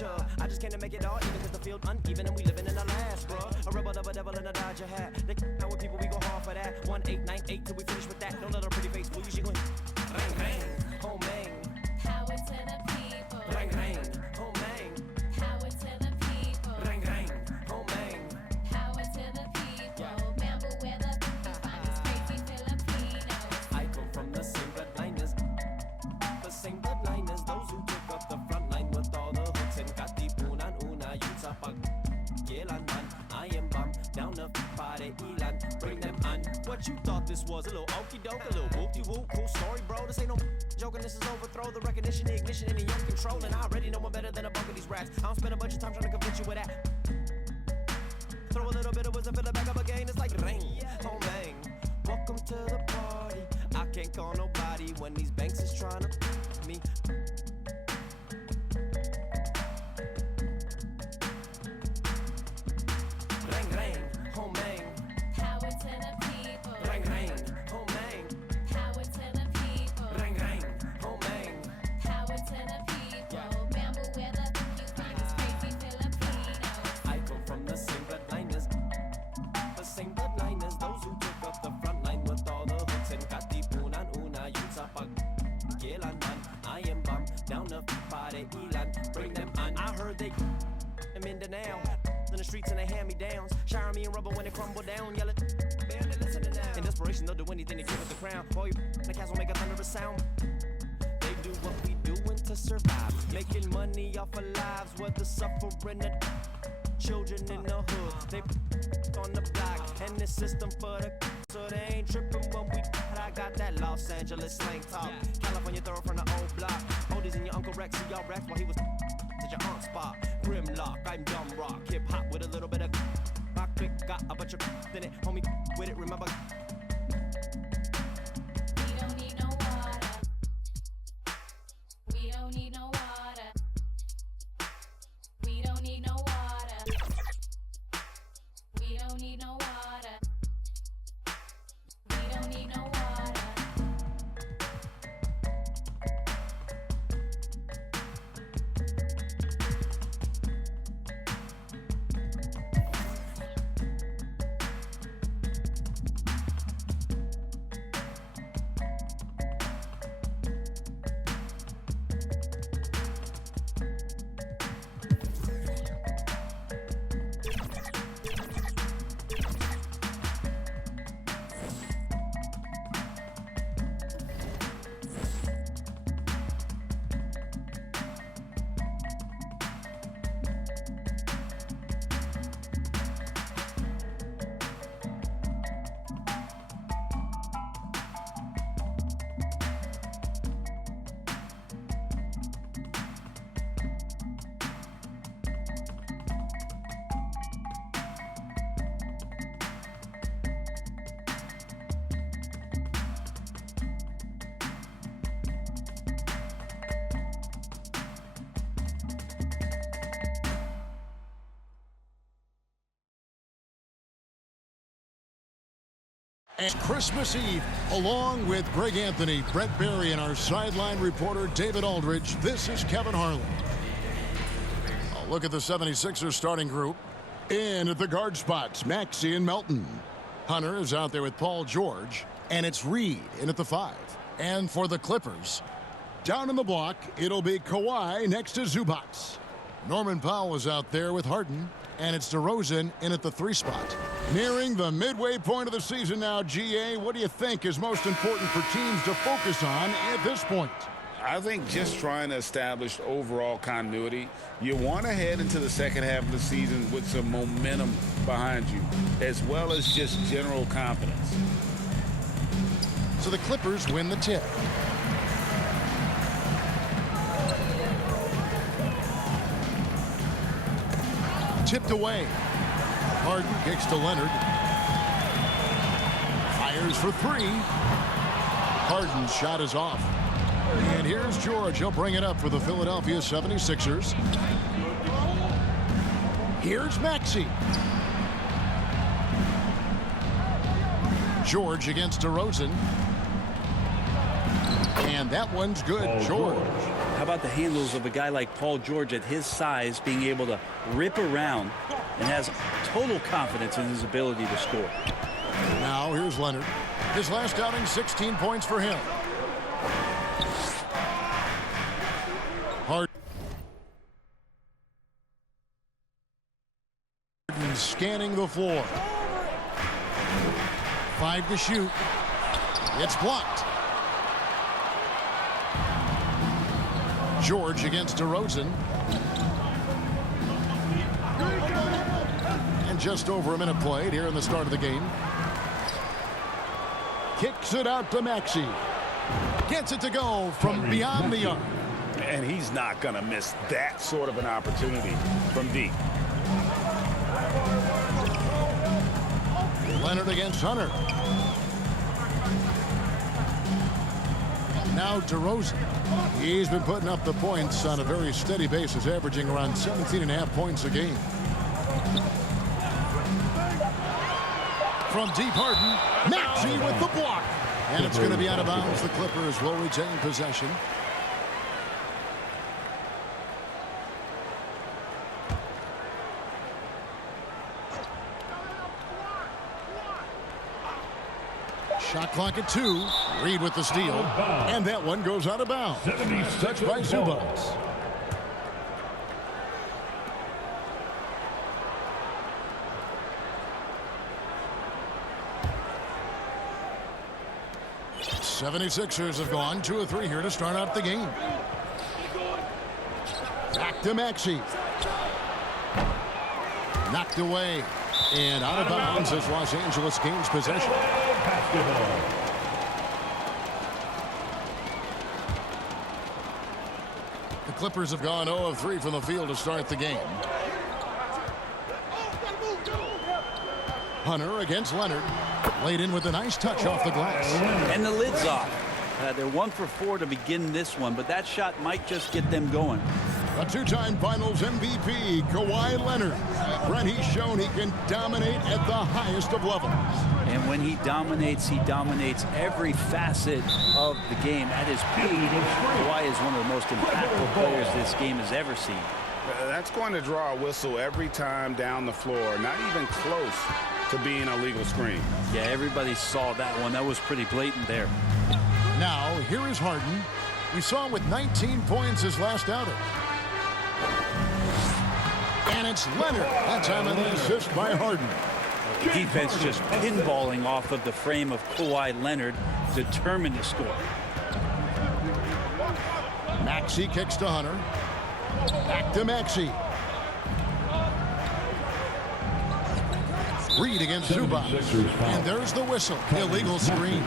chub. I just came to make it all even cause the field uneven and we living in the last, bruh. A rebel of a devil in a Dodger hat. They out with people, we go hard for that. 1898 till we finish with that. Don't let her pretty face fool you, she gon' bang, bang, oh man. Power to the people. Bang, bang, oh man. Power to the people. Bang, bang, oh man. Power to the people. Remember where the find us crazy Filipinos. I come from the same bloodliners. The same bloodliners. Those who took up the front line with all the hooks and katipunan una yun sa pag-gilan man. I am bum down the party ilan. Bring them on. What you thought this was? A little okie doke, a little whoop-de-whoop. Cool story, bro. This ain't no joking. This is overthrow. The recognition, the ignition, and the young control. And I already know I'm better than a bunk of these rats. I don't spend a bunch of time trying to convince you with that. Throw a little bit of wisdom, fill it back up again. It's like rain. Oh man, welcome to the party. I can't call nobody when these banks is trying to me. Bang, bang, oh man. Power to the people. Bang, bang, oh man. Power to the people. Bang, bang, oh man. Power to the people. Remember where the find us crazy Filipinos. I come from the same bloodliners. The same bloodliners. Those who took up the front line with all the hooks and katipunan una yun sa pag-gilan man. I am bum down the party ilan. Bring them on. I heard they them in the now. In the streets and they hand me downs. Shower me in rubber when they crumble down. Yelling, barely listening now. In desperation, they'll do anything to give us the crown. Boy, the cats will make a thunderous sound. They do what we doing to survive. Making money off of lives, whether suffering the children in the hood. They on the block and the system for the so they ain't tripping when we. I got that Los Angeles slang talk. California throw from the old block. Oldies and your Uncle Rex, see y'all raps while he was at your aunt's spot. Grimlock, I'm dumb rock. Hip hop with a little bit of rock quick. Got a bunch of in it, homie with it. Remember. We don't need no water. We don't need no water. We don't need no water. We don't need no water. We don't need no water. And Christmas Eve, along with Greg Anthony, Brett Barry, and our sideline reporter David Aldridge, this is Kevin Harlan. A look at the 76ers starting group. In at the guard spots, Maxey and Melton. Hunter is out there with Paul George, and it's Reed in at the 5. And for the Clippers, down in the block, it'll be Kawhi next to Zubac. Norman Powell is out there with Harden, and it's DeRozan in at the 3 spot. Nearing the midway point of the season now, GA, what do you think is most important for teams to focus on at this point? I think just trying to establish overall continuity. You want to head into the second half of the season with some momentum behind you, as well as just general confidence. So the Clippers win the tip. Tipped away. Harden kicks to Leonard. Fires for 3. Harden's shot is off. And here's George. He'll bring it up for the Philadelphia 76ers. Here's Maxey. George against DeRozan. And that one's good, George. How about the handles of a guy like Paul George at his size being able to rip around and has total confidence in his ability to score. Now here's Leonard. His last outing, 16 points for him. Harden scanning the floor. 5 to shoot. It's blocked. George against DeRozan. And just over a minute played here in the start of the game. Kicks it out to Maxey. Gets it to go from beyond the arc. And he's not going to miss that sort of an opportunity from deep. Leonard against Hunter. Now DeRozan. He's been putting up the points on a very steady basis, averaging around 17.5 points a game. From deep, Harden. Maxey with the block. And it's going to be out of bounds. The Clippers will retain possession. Shot clock at 2. Reed with the steal. And that one goes out of bounds. Touched by Zubac. The 76ers have gone 2 of 3 here to start out the game. Back to Maxey. Knocked away. And out of bounds as Los Angeles gains possession. The Clippers have gone 0 of 3 from the field to start the game. Hunter against Leonard. Laid in with a nice touch off the glass. And the lid's off. They're 1 for 4 to begin this one, but that shot might just get them going. A 2-time Finals MVP, Kawhi Leonard. Brent, he's shown he can dominate at the highest of levels. And when he dominates every facet of the game at his peak. Kawhi is one of the most impactful players this game has ever seen. That's going to draw a whistle every time down the floor. Not even close to being a legal screen. Yeah, everybody saw that one. That was pretty blatant there. Now, here is Harden. We saw him with 19 points his last outing. And it's Leonard. That time an assist by Harden. Defense just pinballing off of the frame of Kawhi Leonard, determined to score. Maxey kicks to Hunter. Back to Maxey. Reed against Zubac. And there's the whistle. Illegal screen.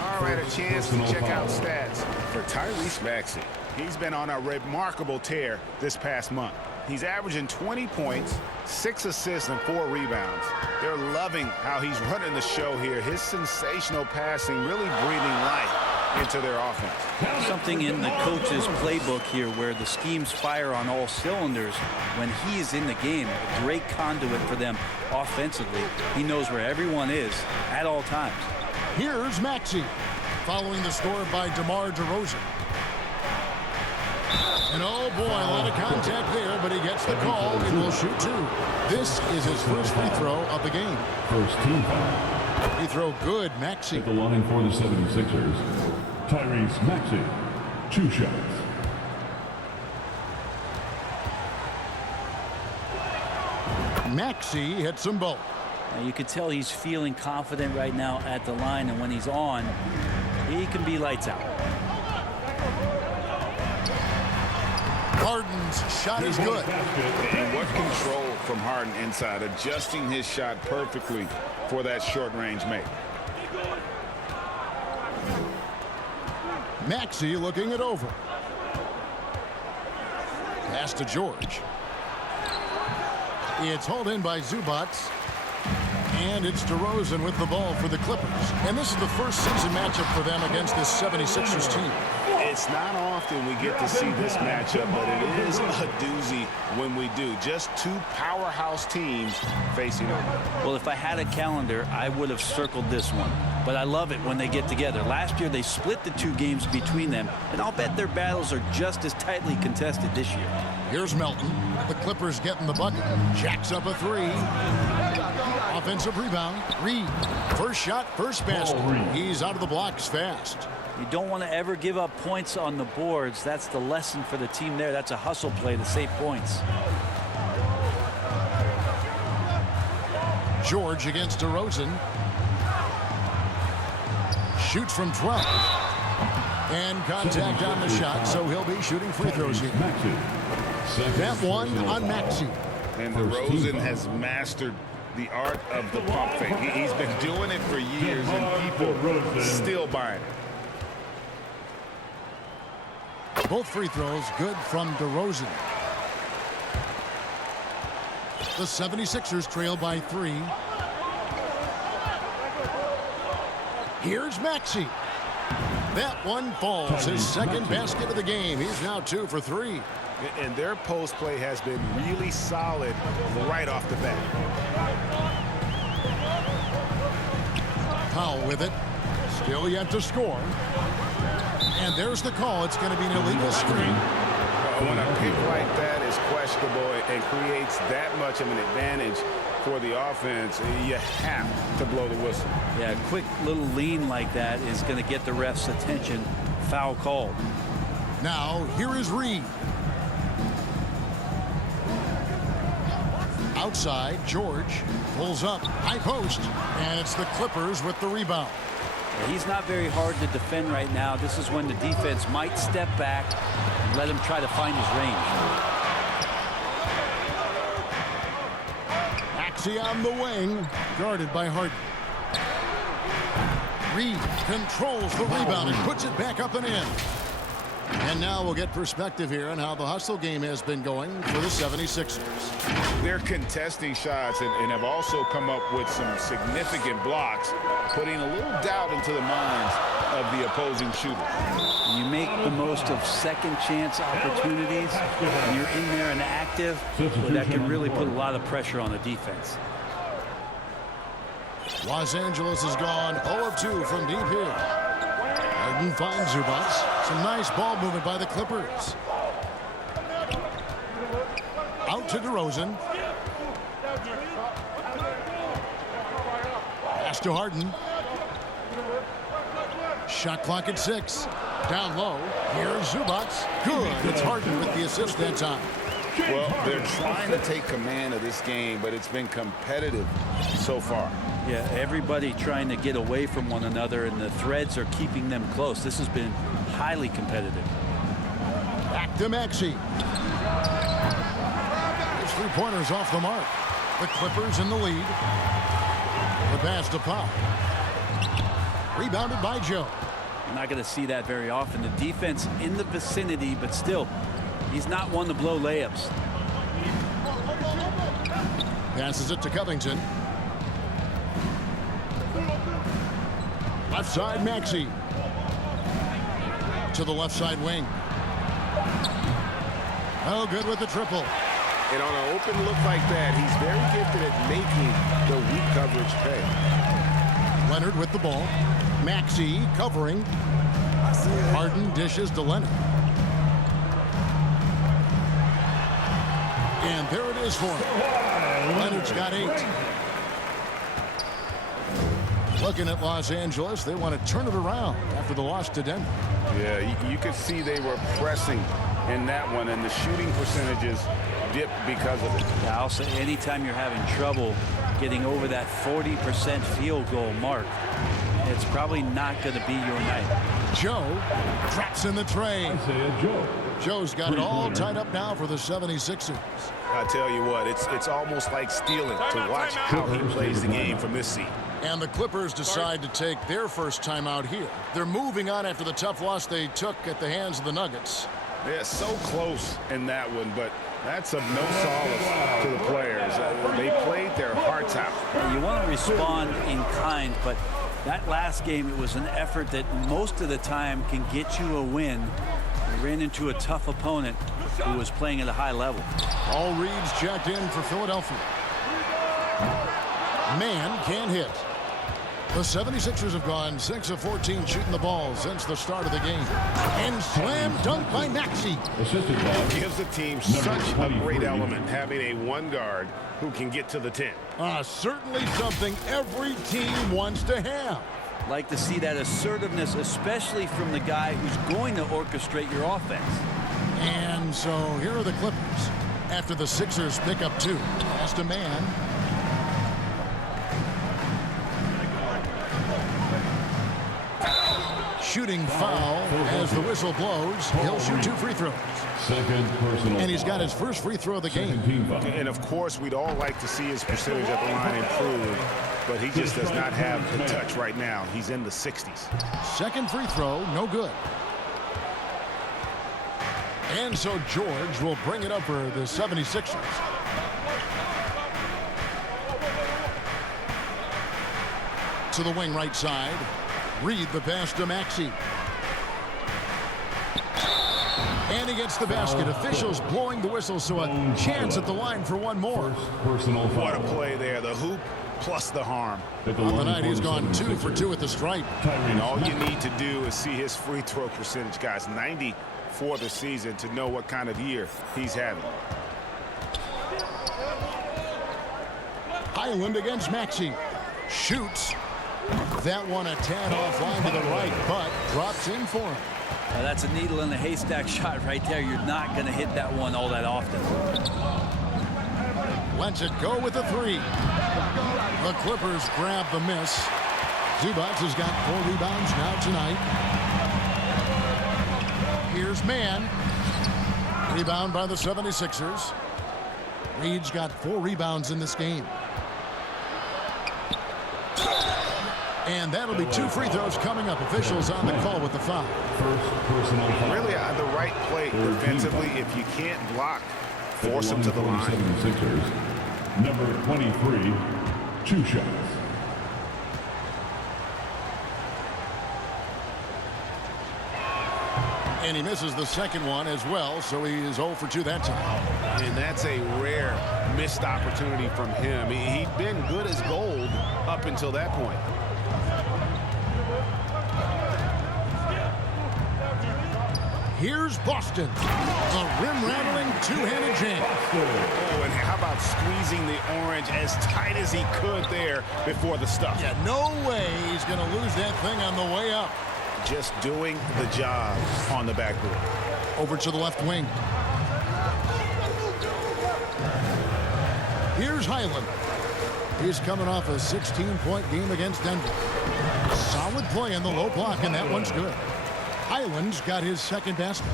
All right, a chance to check out stats for Tyrese Maxey. He's been on a remarkable tear this past month. He's averaging 20 points, 6 assists, and 4 rebounds. They're loving how he's running the show here. His sensational passing really breathing life into their offense. Something in the coach's playbook here where the schemes fire on all cylinders when he is in the game. A great conduit for them offensively. He knows where everyone is at all times. Here's Maxey following the score by DeMar DeRozan. And oh boy, a lot of contact there, but he gets the call and will shoot 2. This is his first free throw of the game. First team foul. Free throw good, Maxey. At the line for the 76ers, Tyrese Maxey, 2 shots. Maxey hits them both. Now you can tell he's feeling confident right now at the line, and when he's on, he can be lights out. Harden's shot is good. And what control from Harden inside, adjusting his shot perfectly for that short-range make. Maxey looking it over. Pass to George. It's hauled in by Zubac. And it's DeRozan with the ball for the Clippers. And this is the first season matchup for them against this 76ers team. It's not often we get to see this matchup, but it is a doozy when we do. Just two powerhouse teams facing them. Well, if I had a calendar, I would have circled this one. But I love it when they get together. Last year, they split the two games between them, and I'll bet their battles are just as tightly contested this year. Here's Melton. The Clippers getting the bucket. Jacks up a three. Offensive rebound. Reed. First shot, first basket. He's out of the blocks fast. You don't want to ever give up points on the boards. That's the lesson for the team there. That's a hustle play to save points. George against DeRozan. Shoots from 12. And contact on the shot, so he'll be shooting free throws here. That one on Maxey. And DeRozan has mastered the art of the pump fake. He's been doing it for years, and people still buying it. Both free throws good from DeRozan. The 76ers trail by 3. Here's Maxey. That one falls. His second basket of the game. He's now 2 for 3. And their post play has been really solid right off the bat. Powell with it. Still yet to score. And there's the call. It's going to be an illegal screen. When a pick like that is questionable and creates that much of an advantage for the offense, you have to blow the whistle. Yeah, a quick little lean like that is going to get the ref's attention. Foul called. Now, here is Reed. Outside, George pulls up, high post, and it's the Clippers with the rebound. He's not very hard to defend right now. This is when the defense might step back and let him try to find his range. Maxey on the wing, guarded by Harden. Reed controls the rebound and puts it back up and in. And now we'll get perspective here on how the hustle game has been going for the 76ers. They're contesting shots and have also come up with some significant blocks, putting a little doubt into the minds of the opposing shooter. You make the most of second chance opportunities, and you're in there and active, but that can really put a lot of pressure on the defense. Los Angeles has gone 0 of 2 from deep here. Harden finds Zubac. Some nice ball movement by the Clippers. Out to DeRozan. Pass to Harden. Shot clock at 6. Down low. Here's Zubac. Good. It's Harden with the assist that time. Well, they're trying to take command of this game, but it's been competitive so far. Yeah, everybody trying to get away from one another, and the threads are keeping them close. This has been highly competitive. Back to Maxey. His three-pointers off the mark. The Clippers in the lead. The pass to Pop. Rebounded by Joe. You're not going to see that very often. The defense in the vicinity, but still, he's not one to blow layups. Passes it to Covington. Left side, Maxey. To the left side wing. Oh, good with the triple. And on an open look like that, he's very gifted at making the weak coverage pay. Leonard with the ball. Maxey covering. Harden dishes to Leonard. And there it is for him. Leonard's got 8. Looking at Los Angeles, they want to turn it around after the loss to Denver. Yeah, you could see they were pressing in that one, and the shooting percentages dipped because of it. Yeah, I'll say anytime you're having trouble getting over that 40% field goal mark, it's probably not going to be your night. Joe drops in the tray. Joe's got it all tied up now for the 76ers. I tell you what, it's almost like stealing to watch how he plays the game from this seat. And the Clippers decide to take their first time out here. They're moving on after the tough loss they took at the hands of the Nuggets. They're so close in that one, but that's of no solace to the players. They played their hearts out. You want to respond in kind, but That last game, it was an effort that most of the time can get you a win. We ran into a tough opponent who was playing at a high level. All reads checked in for Philadelphia. Man can't hit. The 76ers have gone 6 of 14 shooting the ball since the start of the game. And slam dunk by Maxey. Assisted by Gives the team such a great element, having a one guard who can get to the 10. Certainly something every team wants to have. Like to see that assertiveness, especially from the guy who's going to orchestrate your offense. And so here are the Clippers. After the Sixers pick up 2. Pass to Man. Shooting foul as the whistle blows. He'll shoot 2 free throws. second personal And he's got foul. his first free throw of the game. Second team foul. And of course, we'd all like to see his percentage at the line improve, but he just does not have the touch right now. He's in the 60s. Second free throw, no good. And so George will bring it up for the 76ers. To the wing right side. Reed the pass to Maxey. And he gets the basket. Officials blowing the whistle, so a chance at the line for one more. First personal foul. What a play there. The hoop plus the harm. At On the line night, for he's gone 2 76ers. for 2 at the stripe. And all you Tyrese need to do is see his free throw percentage, guys. 90 for the season to know what kind of year he's having. Highland against Maxey. Shoots. That one a tad offline to the right, but drops in for him. That's a needle in the haystack shot right there. You're not going to hit that one all that often. Lets it go with the 3. The Clippers grab the miss. Zubac has got 4 rebounds now tonight. Here's Man. Rebound by the 76ers. Reed's got 4 rebounds in this game. And that'll be 2 free throws coming up. Officials on the call with the foul. First personal foul. Really on the right play defensively. If you can't block, force him to the line. 76ers. Number 23, 2 shots. And he misses the second one as well, so he is 0 for 2 that time. And that's a rare missed opportunity from him. He'd been good as gold up until that point. Here's Boston. A rim-rattling two-handed jam. Oh, and how about squeezing the orange as tight as he could there before the stuff? Yeah, no way he's going to lose that thing on the way up. Just doing the job on the backboard. Over to the left wing. Here's Highland. He's coming off a 16-point game against Denver. Solid play in the low block, and that one's good. Highland's got his second basket.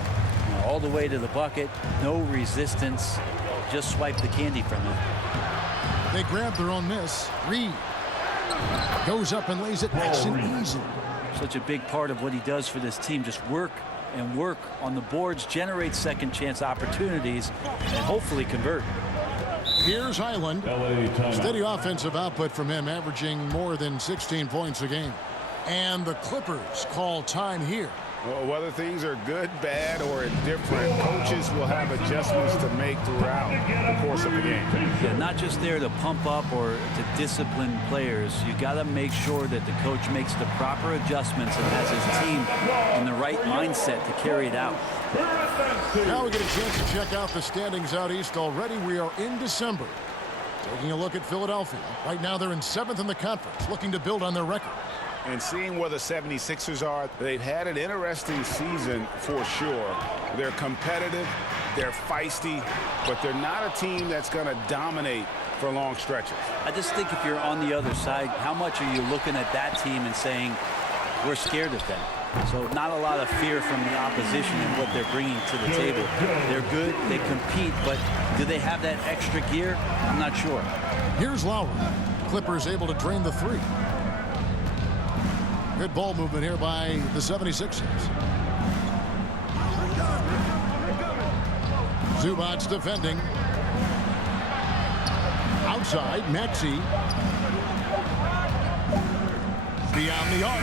All the way to the bucket, no resistance, just swipe the candy from it. They grab their own miss. Reed goes up and lays it nice and easy. Such a big part of what he does for this team, just work and work on the boards, generate second chance opportunities, and hopefully convert. Here's Highland. LA timeout. Steady offensive output from him, averaging more than 16 points a game. And the Clippers call time here. Well, whether things are good, bad, or indifferent, coaches will have adjustments to make throughout the course of the game. Yeah, not just there to pump up or to discipline players. You got to make sure that the coach makes the proper adjustments and has his team in the right mindset to carry it out. Now we get a chance to check out the standings out east. Already we are in December. Taking a look at Philadelphia. Right now they're in 7th in the conference, looking to build on their record. And seeing where the 76ers are, they've had an interesting season for sure. They're competitive, they're feisty, but they're not a team that's going to dominate for long stretches. I just think if you're on the other side, how much are you looking at that team and saying, we're scared of them? So not a lot of fear from the opposition and what they're bringing to the table. They're good, they compete, but do they have that extra gear? I'm not sure. Here's Lowry. Clippers able to drain the 3. Good ball movement here by the 76ers. Zubac defending. Outside, Maxey. Beyond the arc.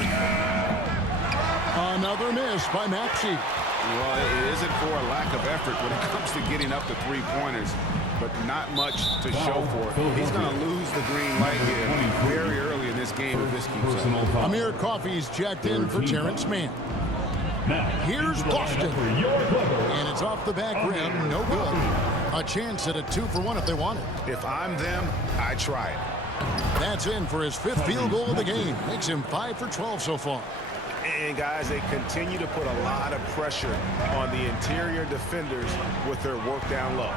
Another miss by Maxey. Well, it isn't for a lack of effort when it comes to getting up to three-pointers, but not much to show for it. He's going to lose the green light here very early in this game if this keeps up. Amir Coffey's checked in for Terrence Mann. Here's Boston. And it's off the back rim. No good. A chance at a 2-for-1 if they want it. If I'm them, I try it. That's in for his 5th field goal of the game. Makes him 5 for 12 so far. And, guys, they continue to put a lot of pressure on the interior defenders with their work down low.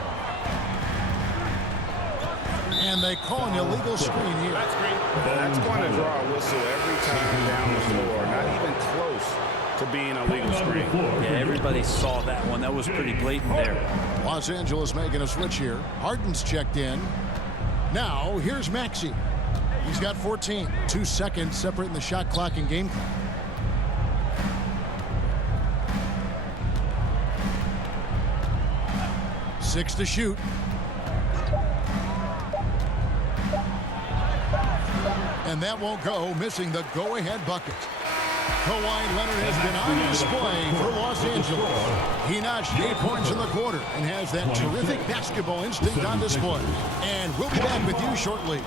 And they call an illegal screen here. That's going to draw a whistle every time down the floor. Not even close to being a legal screen. Yeah, everybody saw that one. That was pretty blatant there. Los Angeles making a switch here. Harden's checked in. Now, here's Maxey. He's got 14. 2 seconds separating the shot clock and game clock. Six to shoot. And that won't go, missing the go-ahead bucket. Kawhi Leonard has been on display for Los Angeles. He notched 8 points in the quarter and has that terrific basketball instinct on display. And we'll be back with you shortly.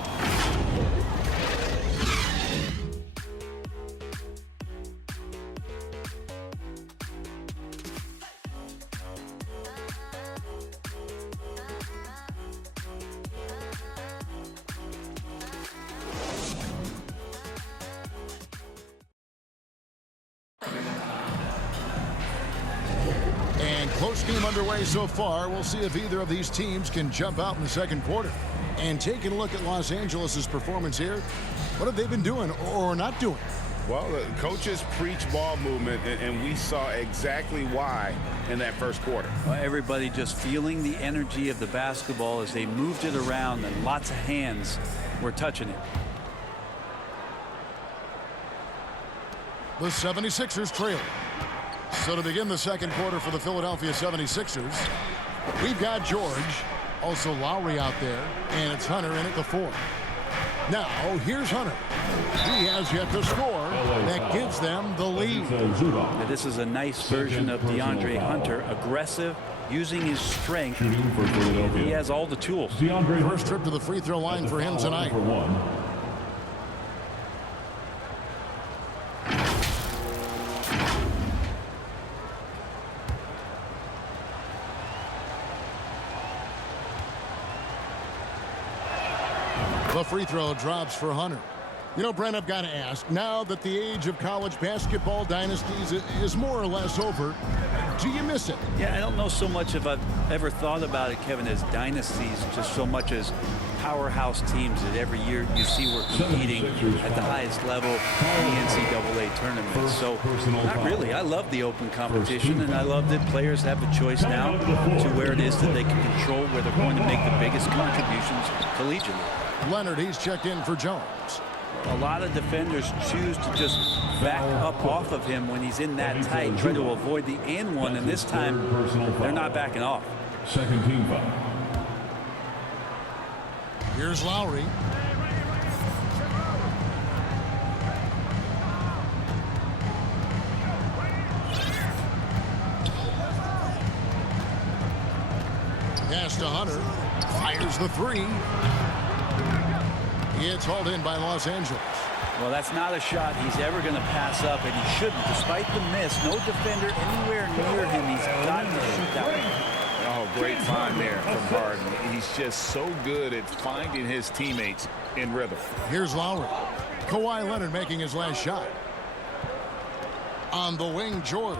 Close game underway so far. We'll see if either of these teams can jump out in the second quarter. And taking a look at Los Angeles' performance here, what have they been doing or not doing? Well, the coaches preach ball movement, and we saw exactly why in that first quarter. Well, everybody just feeling the energy of the basketball as they moved it around, and lots of hands were touching it. The 76ers trail. So to begin the second quarter for the Philadelphia 76ers, we've got George, also Lowry out there, and it's Hunter in at the 4. Now, here's Hunter. He has yet to score. That gives them the lead. Now, this is a nice version of DeAndre Hunter, aggressive, using his strength. He has all the tools. First trip to the free throw line for him tonight. The free throw drops for Hunter. You know, Brent, I've got to ask, now that the age of college basketball dynasties is more or less over, do you miss it? Yeah, I don't know so much if I've ever thought about it, Kevin, as dynasties, just so much as powerhouse teams that every year you see we're competing at the highest level in the NCAA tournament. So, not really. I love the open competition, and I love that players have a choice now to where it is that they can control where they're going to make the biggest contributions collegiately. Leonard, he's checked in for Jones. A lot of defenders choose to just back up off of him when he's in that tight, try to avoid the and one, and this time they're not backing off. Second team foul. Here's Lowry. Pass to Hunter. Fires the 3. It's hauled in by Los Angeles. Well, that's not a shot he's ever going to pass up, and he shouldn't. Despite the miss, no defender anywhere near him. He's got to shoot that one. Oh, great find there from Harden. He's just so good at finding his teammates in rhythm. Here's Lowry. Kawhi Leonard making his last shot. On the wing, George.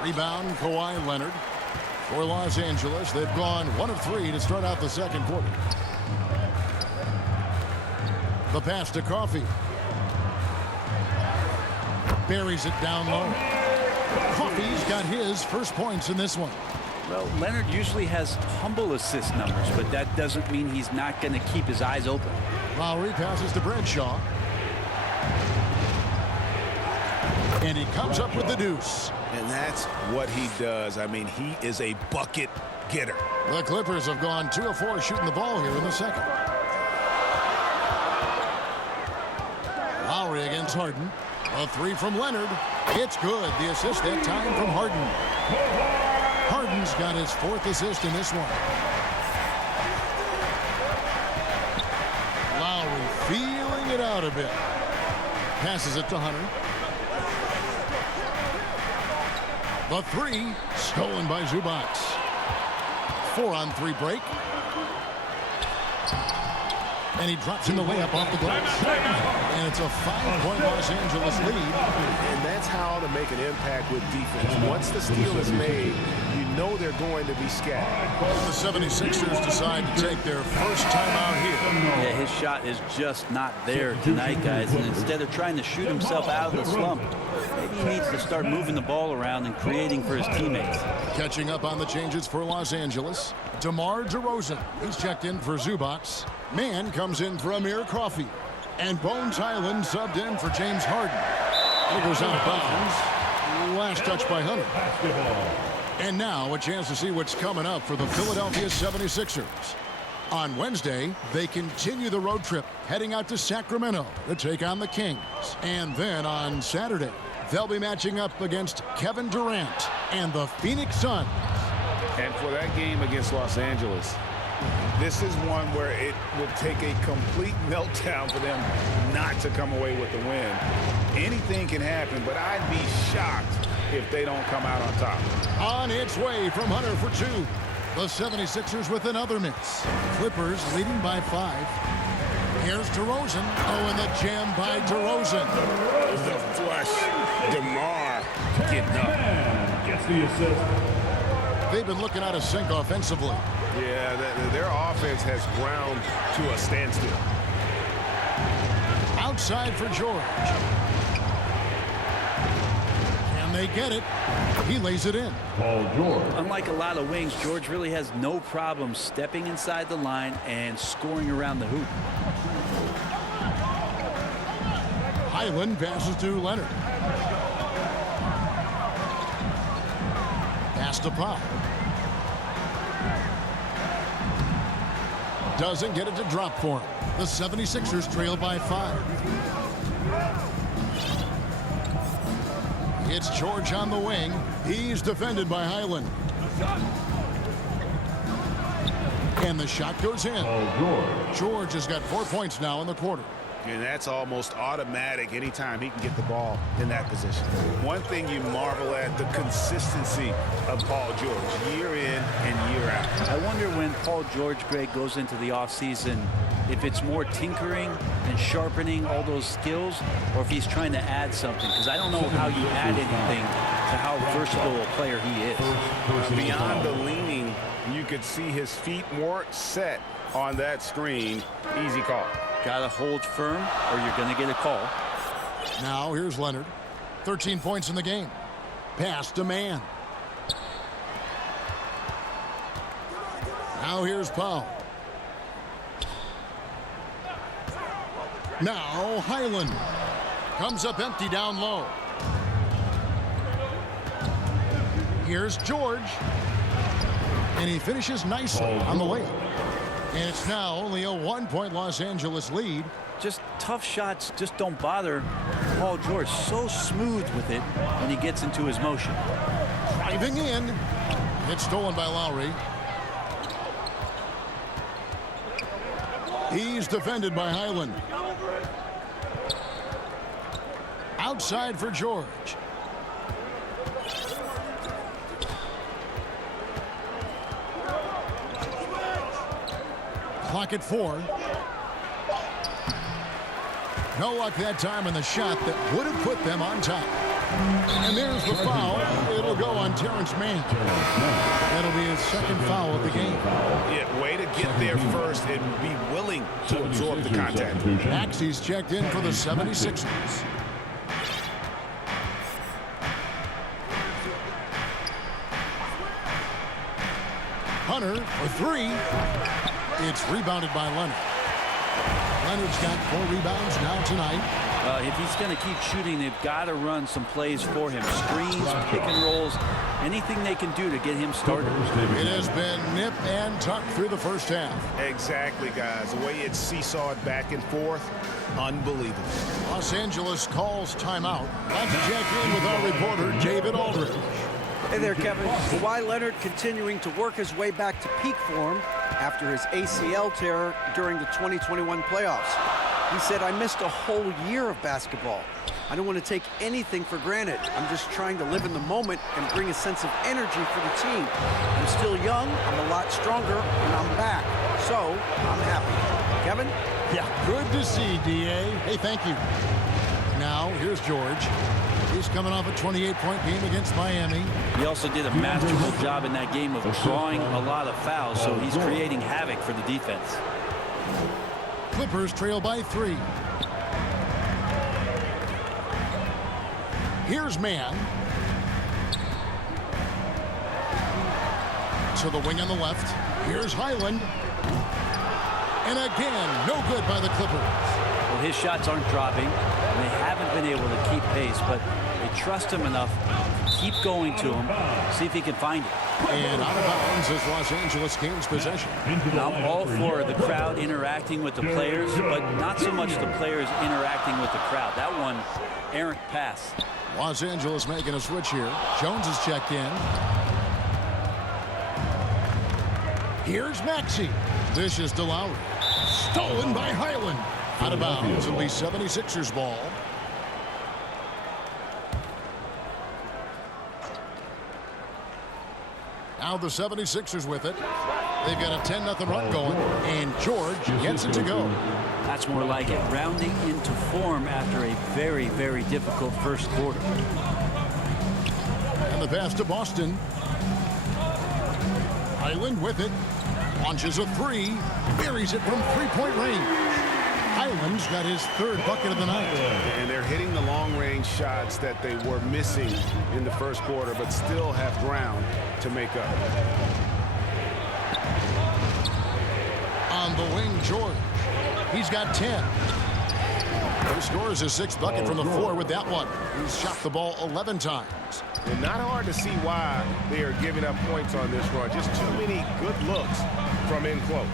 Rebound, Kawhi Leonard. For Los Angeles, they've gone 1 of 3 to start out the second quarter. The pass to Coffey. Buries it down low. Coffey's got his first points in this one. Well, Leonard usually has humble assist numbers, but that doesn't mean he's not going to keep his eyes open. Lowry passes to Bradshaw. And he comes up with the deuce. And that's what he does. I mean, he is a bucket getter. The Clippers have gone 2 of 4 shooting the ball here in the second. Lowry against Harden. A 3 from Leonard. It's good. The assist that time from Harden. Harden's got his 4th assist in this one. Lowry feeling it out a bit. Passes it to Hunter. The 3 stolen by Zubac. 4-on-3 break. And he drops in the layup off the glass. And it's a 5-point Los Angeles lead. And that's how to make an impact with defense. Once the steal is made, you know they're going to be scattered. The 76ers decide to take their first time out here. Yeah, his shot is just not there tonight, guys. And instead of trying to shoot himself out of the slump, maybe he needs to start moving the ball around and creating for his teammates. Catching up on the changes for Los Angeles, DeMar DeRozan. He's checked in for Zubac. Mann comes in for Amir Coffey. And Bones Highland subbed in for James Harden. It goes out of bounds. Last touch by Hunter. And now a chance to see what's coming up for the Philadelphia 76ers. On Wednesday, they continue the road trip, heading out to Sacramento to take on the Kings. And then on Saturday, they'll be matching up against Kevin Durant and the Phoenix Suns. And for that game against Los Angeles, this is one where it would take a complete meltdown for them not to come away with the win. Anything can happen, but I'd be shocked if they don't come out on top. On its way from Hunter for 2. The 76ers with another miss. Clippers leading by 5. Here's DeRozan. Oh, and the jam by DeRozan. The flush. DeMar getting up. Gets the assist. They've been looking out of sync offensively. Yeah, their offense has ground to a standstill. Outside for George. Can they get it? He lays it in. Paul George. Unlike a lot of wings, George really has no problem stepping inside the line and scoring around the hoop. Highland passes to Leonard. Pass to Powell. Doesn't get it to drop for him. The 76ers trail by 5. It's George on the wing. He's defended by Highland. And the shot goes in. Paul George. George has got 4 points now in the quarter. And that's almost automatic anytime he can get the ball in that position. One thing you marvel at, the consistency of Paul George, year in and year out. I wonder when Paul George, Greg, goes into the offseason, if it's more tinkering and sharpening all those skills, or if he's trying to add something. Because I don't know how you add anything to how versatile a player he is. Beyond the leaning, you could see his feet more set on that screen. Easy call. Got to hold firm or you're going to get a call. Now here's Leonard. 13 points in the game. Pass to Mann. Now here's Powell. Now Highland. Comes up empty down low. Here's George. And he finishes nicely on the layup. And it's now only a 1-point Los Angeles lead. Just tough shots just don't bother Paul George. So smooth with it when he gets into his motion. Driving in. It's stolen by Lowry. He's defended by Highland. Outside for George. Clock at 4. No luck that time in the shot that would have put them on top. And there's the foul. It'll go on Terrence Mann. That'll be his second foul of the game. Yeah, way to get there first and be willing to absorb the contact. Maxey's checked in for the 76ers. Hunter for 3. It's rebounded by Leonard. Leonard's got 4 rebounds now tonight. if he's going to keep shooting, they've got to run some plays for him. Screens, pick and rolls, anything they can do to get him started. It has been nip and tuck through the first half. Exactly, guys. The way it's seesawed back and forth, unbelievable. Los Angeles calls timeout. Let's check in with our reporter, David Aldridge. Hey there, Kevin. Kawhi Leonard continuing to work his way back to peak form after his ACL tear during the 2021 playoffs. He said, "I missed a whole year of basketball. I don't want to take anything for granted. I'm just trying to live in the moment and bring a sense of energy for the team. I'm still young, I'm a lot stronger, and I'm back. So, I'm happy." Kevin? Yeah, good to see, D.A. Hey, thank you. Now, here's George. He's coming off a 28-point game against Miami. He also did a masterful job in that game of drawing a lot of fouls, so he's creating havoc for the defense. Clippers trail by 3. Here's Mann. To the wing on the left. Here's Highland. And again, no good by the Clippers. Well, his shots aren't dropping, and they haven't been able to keep pace, but they trust him enough. Keep going to him, see if he can find it. And out of bounds as Los Angeles gains possession. Now, I'm all for the crowd interacting with the players, but not so much the players interacting with the crowd. That one, errant pass. Los Angeles making a switch here. Jones is checked in. Here's Maxey. This is DeLowry. Stolen by Highland. Out of bounds. It'll be 76ers ball. Now the 76ers with it. They've got a 10-0 run going, and George gets it to go. That's more like it. Rounding into form after a very, very difficult first quarter. And the pass to Boston. Highland with it. Launches a 3. Buries it from 3-point range. Highland's got his 3rd bucket of the night. And they're hitting the long-range shots that they were missing in the first quarter, but still have ground to make up. On the wing, George. He's got 10. He scores his 6th bucket from the floor with that one. He's shot the ball 11 times. And not hard to see why they are giving up points on this run. Just too many good looks from in close.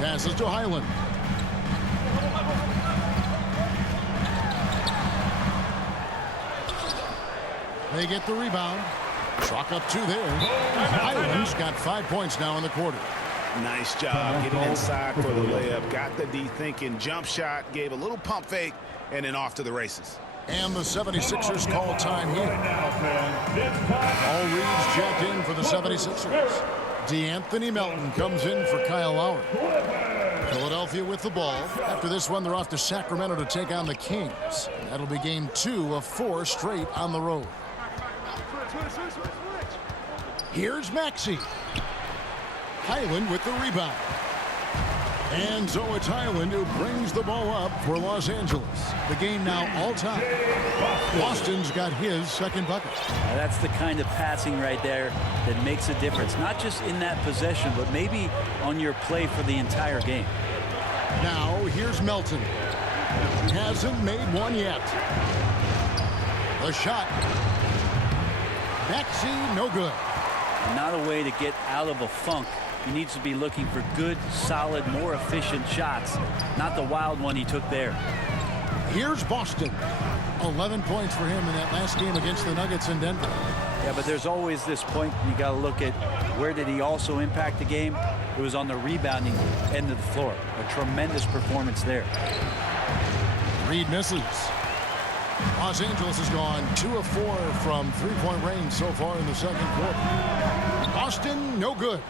Passes to Highland. They get the rebound. Chalk up 2 there. Highland's got 5 points now in the quarter. Nice job getting inside for the layup. Got the D thinking. Jump shot. Gave a little pump fake. And then off to the races. And the 76ers call time here. All reads checked in for the 76ers. DeAnthony Melton comes in for Kyle Lowry. Philadelphia with the ball. After this one, they're off to Sacramento to take on the Kings. That'll be game 2 of 4 straight on the road. Here's Maxey. Highland with the rebound. And so it's Highland who brings the ball up for Los Angeles. The game now all-time. Boston's got his 2nd bucket. Now that's the kind of passing right there that makes a difference. Not just in that possession, but maybe on your play for the entire game. Now here's Melton. Hasn't made one yet. The shot. Maxey, no good. Not a way to get out of a funk. He needs to be looking for good, solid, more efficient shots, not the wild one he took there. Here's Boston. 11 points for him in that last game against the Nuggets in Denver. Yeah, but there's always this point you got to look at where did he also impact the game? It was on the rebounding end of the floor. A tremendous performance there. Reed misses. Los Angeles has gone 2 of 4 from 3-point range so far in the 2nd quarter. Boston, no good.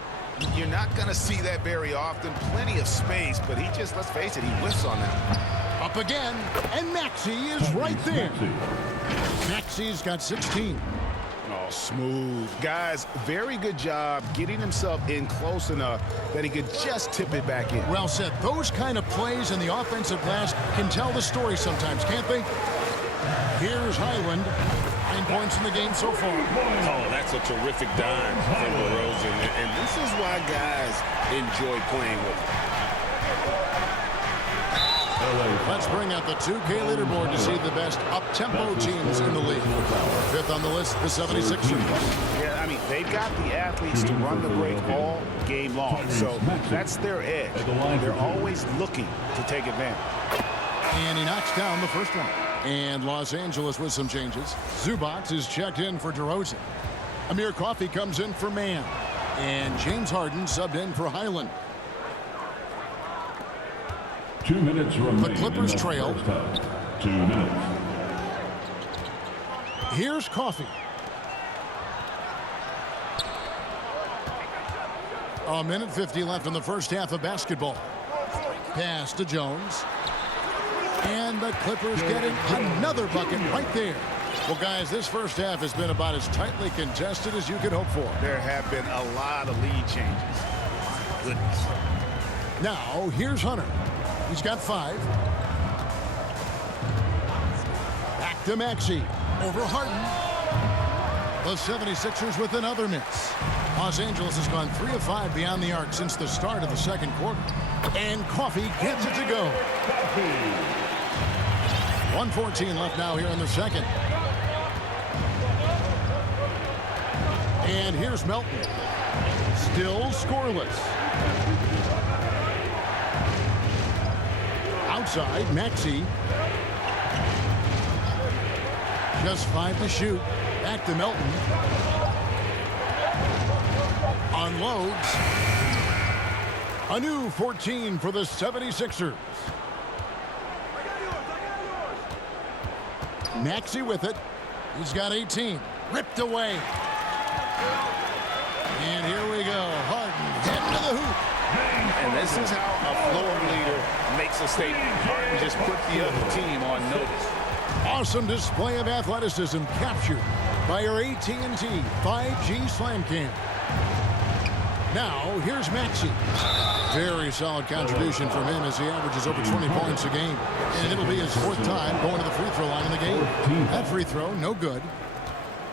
You're not going to see that very often. Plenty of space, but he just, let's face it, he whiffs on that. Up again, and Maxey is right there. Maxey's got 16. Oh, smooth. Guys, very good job getting himself in close enough that he could just tip it back in. Well said. Those kind of plays in the offensive glass can tell the story sometimes, can't they? Here's Highland. 9 points in the game so far. Oh, that's a terrific dime from DeRozan. And this is why guys enjoy playing with him. Let's bring out the 2K leaderboard to see the best up-tempo teams in the league. Fifth on the list, the 76ers. Yeah, I mean, they've got the athletes to run the break all game long, so that's their edge. They're always looking to take advantage. And he knocks down the first one. And Los Angeles with some changes. Zubac is checked in for DeRozan. Amir Coffey comes in for Mann. And James Harden subbed in for Highland. 2 minutes remaining. The Clippers in the trail. first half. 2 minutes. Here's Coffey. A minute 50 left in the first half of basketball. Pass to Jones. And the Clippers getting another bucket right there. Well, guys, this first half has been about as tightly contested as you could hope for. There have been a lot of lead changes. Goodness. Now, here's Hunter. He's got 5. Back to Maxey. Over Harden. The 76ers with another miss. Los Angeles has gone 3 of 5 beyond the arc since the start of the second quarter. And Coffey gets it to go. 1:14 left now here in the second. And here's Melton. Still scoreless. Outside, Maxey. Just 5 to shoot. Back to Melton. Unloads. A new 14 for the 76ers. Maxey with it. He's got 18. Ripped away. And here we go. Harden heading to the hoop. And this is how a floor leader makes a statement. Harden just put the other team on notice. Awesome display of athleticism captured by our AT&T 5G Slam Cam. Now, here's Maxey. Very solid contribution from him as he averages over 20 points a game. And it'll be his 4th time going to the free throw line in the game. That free throw, no good.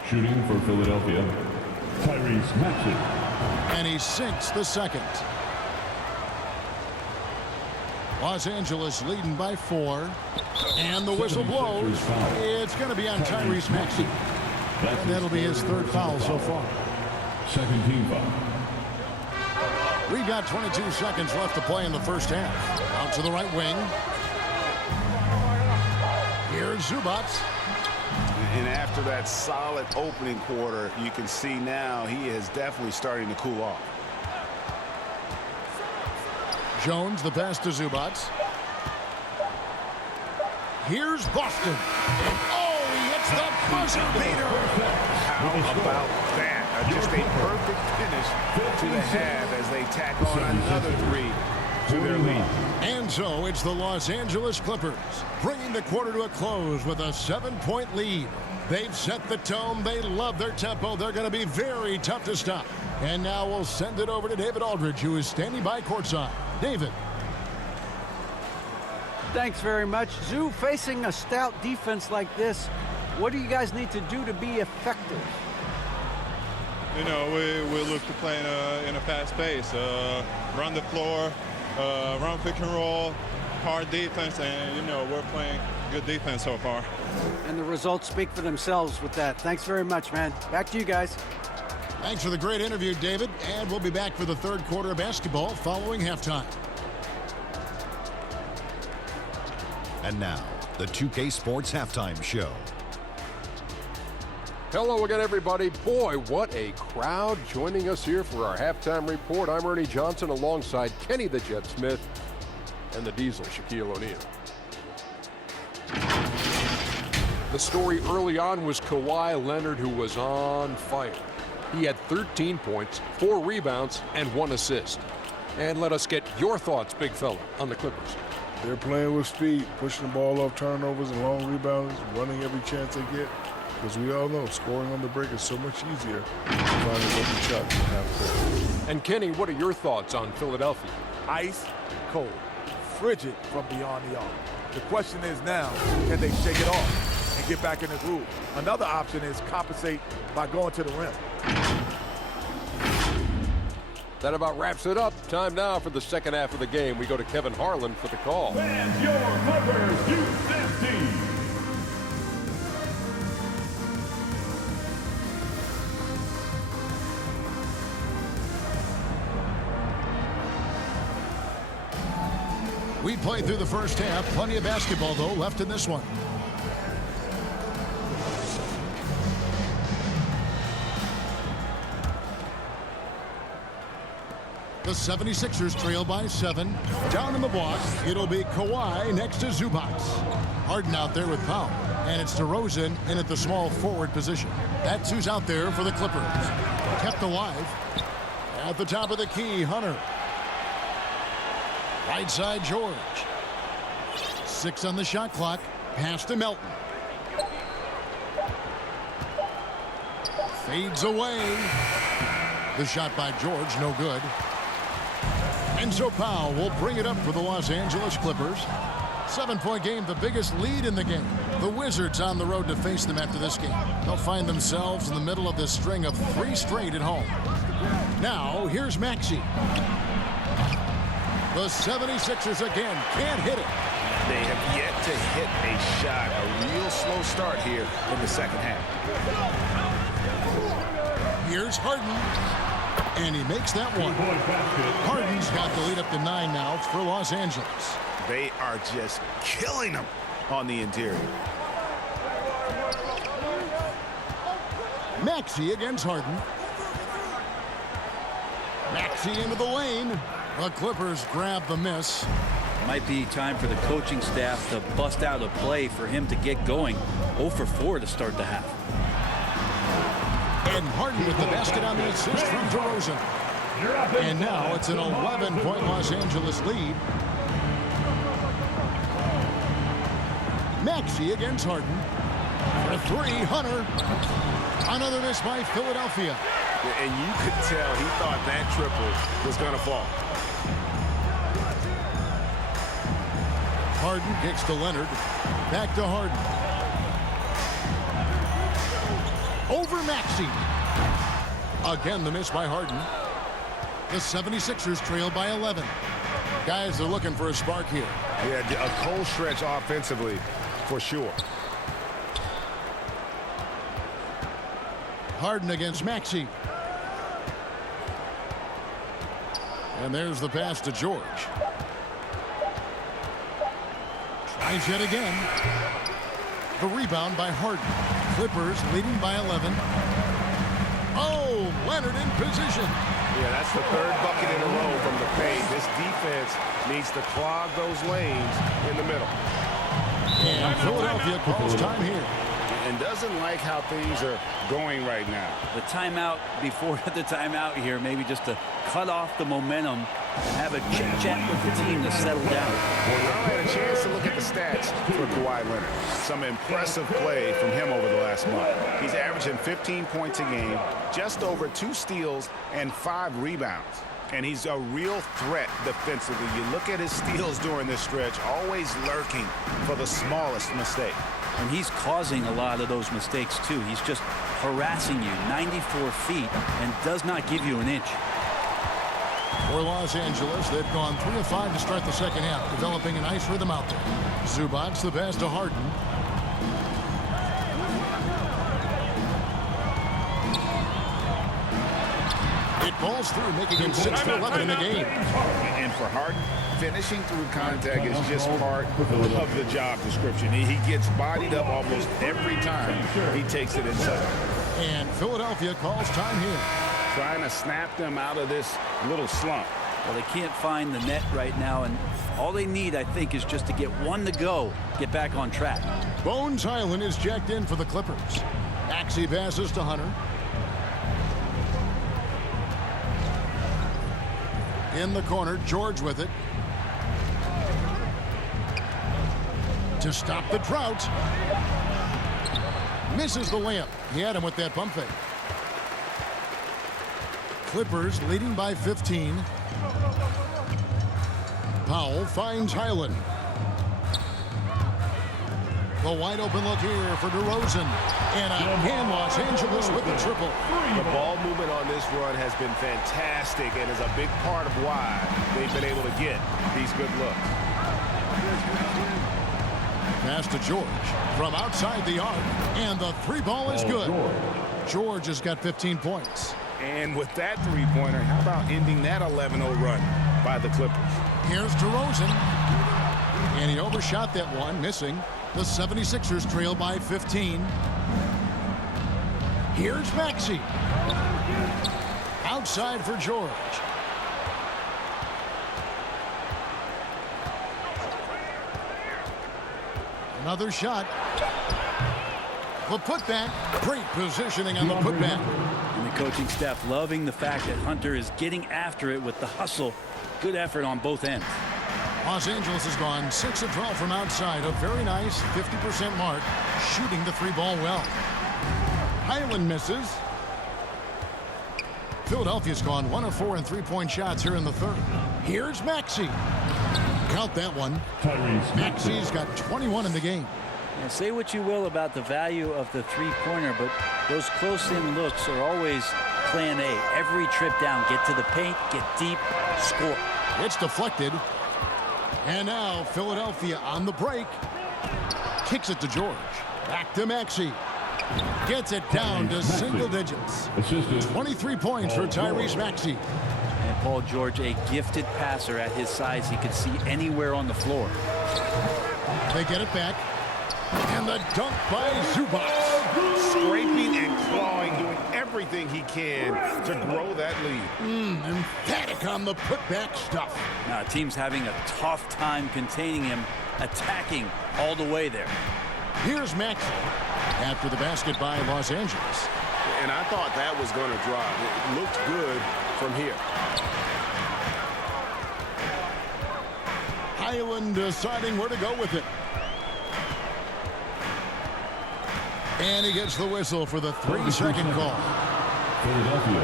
Shooting for Philadelphia, Tyrese Maxey. And he sinks the second. Los Angeles leading by 4. And the whistle blows. It's going to be on Tyrese Maxey. And that'll be his 3rd foul so far. Second team foul. We've got 22 seconds left to play in the first half. Out to the right wing. Here's Zubac. And after that solid opening quarter, you can see now he is definitely starting to cool off. Jones, the pass to Zubac. Here's Boston. And oh, he hits the buzzer beater. How about that? Just a perfect finish to the half as they tack on another 3 to their lead. And so it's the Los Angeles Clippers bringing the quarter to a close with a 7-point lead. They've set the tone. They love their tempo. They're going to be very tough to stop. And now we'll send it over to David Aldridge, who is standing by courtside. David. Thanks very much. Zoo, facing a stout defense like this, what do you guys need to do to be effective? You know, we look to play in a fast pace, run the floor, run pick and roll, hard defense, and, you know, we're playing good defense so far. And the results speak for themselves with that. Thanks very much, man. Back to you guys. Thanks for the great interview, David. And we'll be back for the 3rd quarter of basketball following halftime. And now, the 2K Sports Halftime Show. Hello again, everybody. Boy, what a crowd joining us here for our halftime report. I'm Ernie Johnson alongside Kenny the Jet Smith and the Diesel, Shaquille O'Neal. The story early on was Kawhi Leonard, who was on fire. He had 13 points, 4 rebounds, and 1 assist. And let us get your thoughts, big fella, on the Clippers. They're playing with speed, pushing the ball off turnovers and long rebounds, running every chance they get. Because we all know scoring on the break is so much easier to find a open shot than half court. And Kenny, what are your thoughts on Philadelphia? Ice cold, frigid from beyond the arc. The question is now, can they shake it off and get back in the groove? Another option is compensate by going to the rim. That about wraps it up. Time now for the second half of the game. We go to Kevin Harlan for the call. And your Clippers Houston team. We played through the first half. Plenty of basketball, though, left in this one. The 76ers trail by 7. Down in the block, it'll be Kawhi next to Zubac. Harden out there with Powell. And it's DeRozan in at the small forward position. That's who's out there for the Clippers. Kept alive. At the top of the key, Hunter. Right side, George. 6 on the shot clock. Pass to Melton. Fades away. The shot by George, no good. And so Powell will bring it up for the Los Angeles Clippers. 7-point game, the biggest lead in the game. The Wizards on the road to face them after this game. They'll find themselves in the middle of this string of 3 straight at home. Now, here's Maxey. The 76ers again can't hit it. They have yet to hit a shot. A real slow start here in the second half. Here's Harden. And he makes that one. Harden's got the lead up to 9 now for Los Angeles. They are just killing them on the interior. Maxey against Harden. Maxey into the lane. The Clippers grab the miss. Might be time for the coaching staff to bust out a play for him to get going. 0 for 4 to start the half. And Harden with the basket on the assist from DeRozan. And now it's an 11-point Los Angeles lead. Maxey against Harden. For 3, Hunter. Another miss by Philadelphia. And you could tell he thought that triple was going to fall. Harden kicks to Leonard. Back to Harden. Over Maxey. Again, the miss by Harden. The 76ers trail by 11. Guys are looking for a spark here. Yeah, a cold stretch offensively, for sure. Harden against Maxey. And there's the pass to George. Tries yet again. The rebound by Harden. Clippers leading by 11. Oh, Leonard in position. Yeah, that's the 3rd bucket in a row from the paint. This defense needs to clog those lanes in the middle. And Philadelphia calls time here. And doesn't like how things are going right now. The timeout before the timeout here, maybe just to cut off the momentum and have a chit-chat with the team to settle down. Well, I had a chance to look at the stats for Kawhi Leonard. Some impressive play from him over the last month. He's averaging 15 points a game, just over 2 steals and 5 rebounds. And he's a real threat defensively. You look at his steals during this stretch, always lurking for the smallest mistake. And he's causing a lot of those mistakes, too. He's just harassing you 94 feet and does not give you an inch. For Los Angeles, they've gone 3 of 5 to start the second half, developing a nice rhythm out there. Zubac, the pass to Harden. It falls through, making him 6 for 11 in the game. And for Harden, finishing through contact is just part of the job description. He gets bodied up almost every time he takes it inside. And Philadelphia calls time here. Trying to snap them out of this little slump. Well, they can't find the net right now, and all they need, I think, is just to get one to go, get back on track. Bones Hyland is jacked in for the Clippers. Maxey passes to Hunter. In the corner, George with it. To stop the drought. Misses the layup. He had him with that pump fake. Clippers leading by 15. Powell finds Hyland. The wide open look here for DeRozan. And Los Angeles with the triple. The ball movement on this run has been fantastic and is a big part of why they've been able to get these good looks. Pass to George from outside the arc. And the three ball is good. George has got 15 points. And with that three-pointer, how about ending that 11-0 run by the Clippers? Here's DeRozan. And he overshot that one, missing. The 76ers trail by 15. Here's Maxey. Outside for George. Another shot. The putback. Great positioning on the putback. And the coaching staff loving the fact that Hunter is getting after it with the hustle. Good effort on both ends. Los Angeles has gone 6 of 12 from outside. A very nice 50% mark. Shooting the three ball well. Highland misses. Philadelphia's gone 1 of 4 in three-point shots here in the third. Here's Maxey. Count that one. Maxey's got 21 in the game. Now, say what you will about the value of the three-pointer, but those close-in looks are always plan A. Every trip down, get to the paint, get deep, score. It's deflected. And now Philadelphia on the break. Kicks it to George. Back to Maxey. Gets it down to single digits. 23 points for Tyrese Maxey. And Paul George, a gifted passer at his size. He could see anywhere on the floor. They get it back. And the dunk by Zubac. Scraping and clawing, doing everything he can to grow that lead. Emphatic on the putback stuff. Now, team's having a tough time containing him, attacking all the way there. Here's Maxey after the basket by Los Angeles. And I thought that was going to drop. It looked good from here. Highland deciding where to go with it. And he gets the whistle for the 3-second call.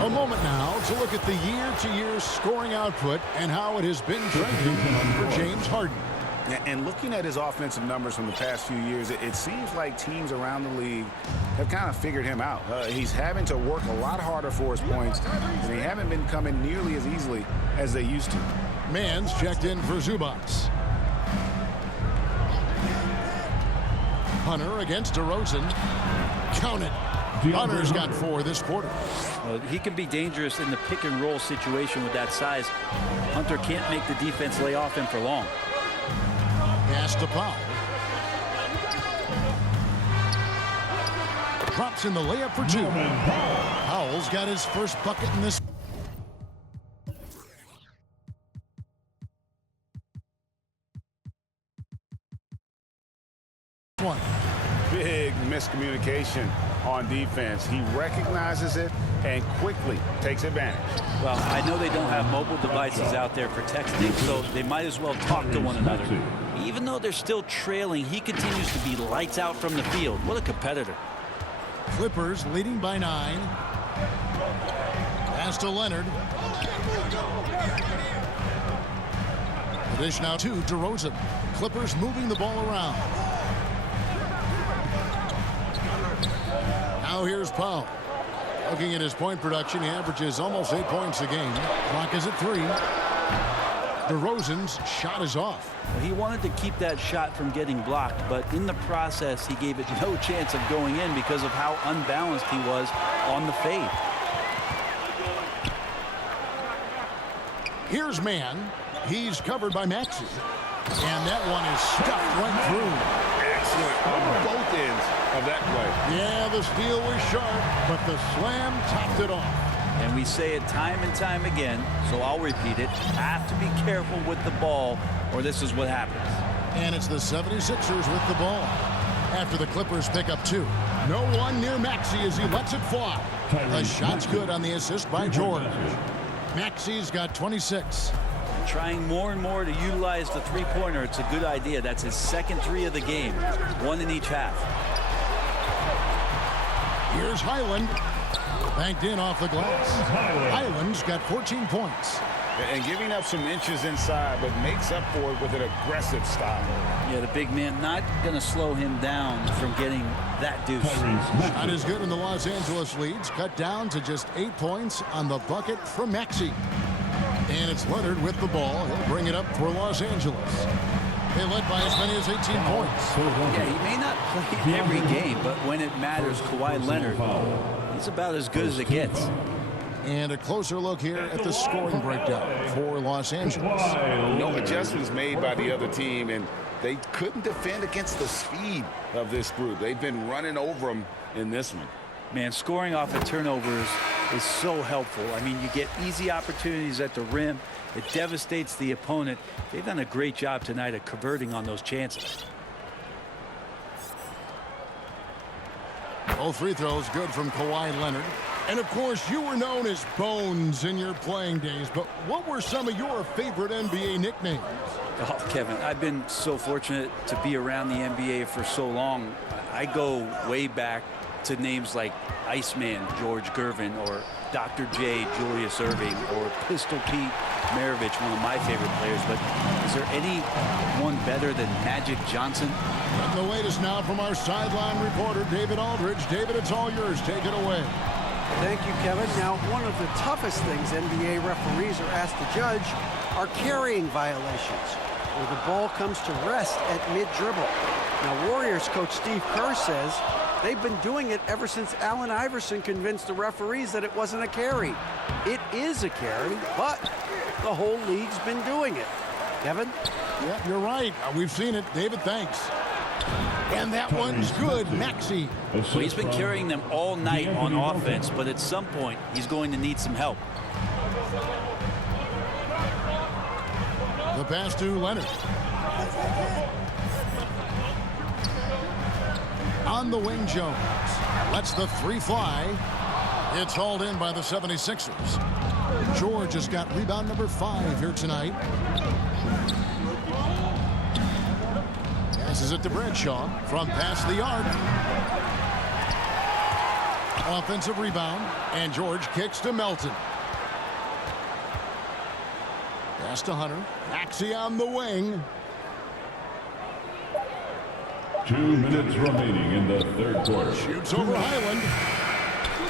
A moment now to look at the year-to-year scoring output and how it has been trending for James Harden. And looking at his offensive numbers from the past few years, it seems like teams around the league have kind of figured him out. He's having to work a lot harder for his points, and they haven't been coming nearly as easily as they used to. Mans checked in for Zubac. Hunter against DeRozan. Count it. Hunter's got 4 this quarter. Well, he can be dangerous in the pick and roll situation with that size. Hunter can't make the defense lay off him for long. Pass to Powell. Drops in the layup for 2. Powell's got his first bucket in this one. Big miscommunication on defense. He recognizes it and quickly takes advantage. Well, I know they don't have mobile devices out there for texting, so they might as well talk to one another. Even though they're still trailing, he continues to be lights out from the field. What a competitor. Clippers leading by 9. Pass to Leonard. The dish now to DeRozan. Clippers moving the ball around. Now here's Powell. Looking at his point production, he averages almost 8 points a game. Clock is at 3. DeRozan's shot is off. Well, he wanted to keep that shot from getting blocked, but in the process, he gave it no chance of going in because of how unbalanced he was on the fade. Here's Mann. He's covered by Maxey. And that one is stuffed right through. Excellent on both ends of that play. Yeah, the steal was sharp, but the slam topped it off. And we say it time and time again, so I'll repeat it. Have to be careful with the ball, or this is what happens. And it's the 76ers with the ball. After the Clippers pick up 2. No one near Maxey as he lets it fly. The shot's good on the assist by George. Maxey's got 26. Trying more and more to utilize the three-pointer. It's a good idea. That's his second 3 of the game. 1 in each half. Here's Highland. Banked in off the glass. Highland's got 14 points. and giving up some inches inside, but makes up for it with an aggressive style. Yeah, the big man not going to slow him down from getting that deuce. Not as good in the Los Angeles leads. Cut down to just 8 points on the bucket from Maxey. And it's Leonard with the ball. He'll bring it up for Los Angeles. They led by as many as 18 points. Yeah, he may not play in every game, but when it matters, Kawhi Leonard, he's about as good as it gets. And a closer look here at the scoring breakdown for Los Angeles. No adjustments made by the other team, and they couldn't defend against the speed of this group. They've been running over them in this one. Man, scoring off of turnovers is so helpful. I mean, you get easy opportunities at the rim. It devastates the opponent. They've done a great job tonight at converting on those chances. Both free throws good from Kawhi Leonard. And, of course, you were known as Bones in your playing days, but what were some of your favorite NBA nicknames? Oh, Kevin, I've been so fortunate to be around the NBA for so long. I go way back to names like Iceman George Gervin, or Dr. J Julius Erving, or Pistol Pete Maravich, one of my favorite players. But is there anyone better than Magic Johnson? And the latest now from our sideline reporter, David Aldridge. David, it's all yours. Take it away. Thank you, Kevin. Now, one of the toughest things NBA referees are asked to judge are carrying violations, where the ball comes to rest at mid-dribble. Now, Warriors coach Steve Kerr says they've been doing it ever since Allen Iverson convinced the referees that it wasn't a carry. It is a carry, but the whole league's been doing it. Kevin? Yeah, you're right. We've seen it. David, thanks. And that one's good. Maxey. Well, he's been carrying them all night on offense, but at some point, he's going to need some help. The pass to Leonard. On the wing, Jones. Lets the three fly. It's hauled in by the 76ers. George has got rebound number 5 here tonight. Passes it to Bradshaw from past the arc. Offensive rebound, and George kicks to Melton. Pass to Hunter. Maxey on the wing. 2 minutes remaining in the third quarter. Shoots over Highland.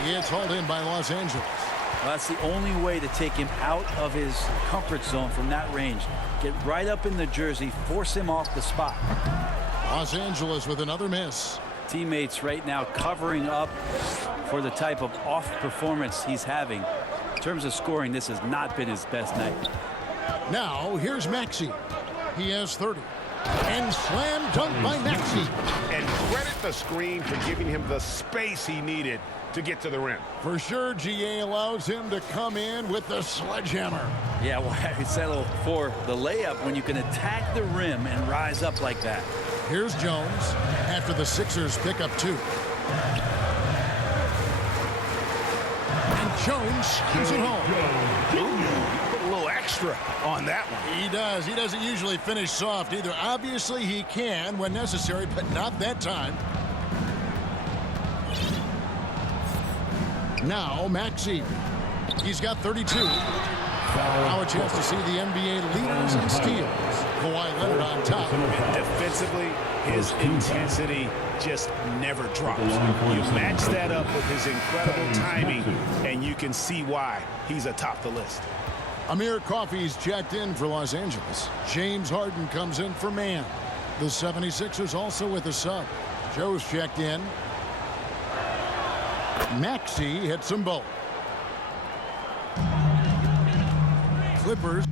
It's hauled in by Los Angeles. Well, that's the only way to take him out of his comfort zone from that range. Get right up in the jersey, force him off the spot. Los Angeles with another miss. Teammates right now covering up for the type of off performance he's having. In terms of scoring, this has not been his best night. Now, here's Maxey. He has 30. And slam dunk by Maxey. And credit the screen for giving him the space he needed to get to the rim. For sure, GA allows him to come in with the sledgehammer. Yeah, well, I settle for the layup when you can attack the rim and rise up like that. Here's Jones after the Sixers pick up 2. And Jones keeps it home. Put a little extra on that one. He does. He doesn't usually finish soft either. Obviously, he can when necessary, but not that time. Now, Maxey. He's got 32. Now a chance to see the NBA leaders in steals. Kawhi Leonard on top. And defensively, his intensity just never drops. You match that up with his incredible timing, and you can see why he's atop the list. Amir Coffey's checked in for Los Angeles. James Harden comes in for Man. The 76ers also with a sub. Joe's checked in. Maxey hits them both. Clippers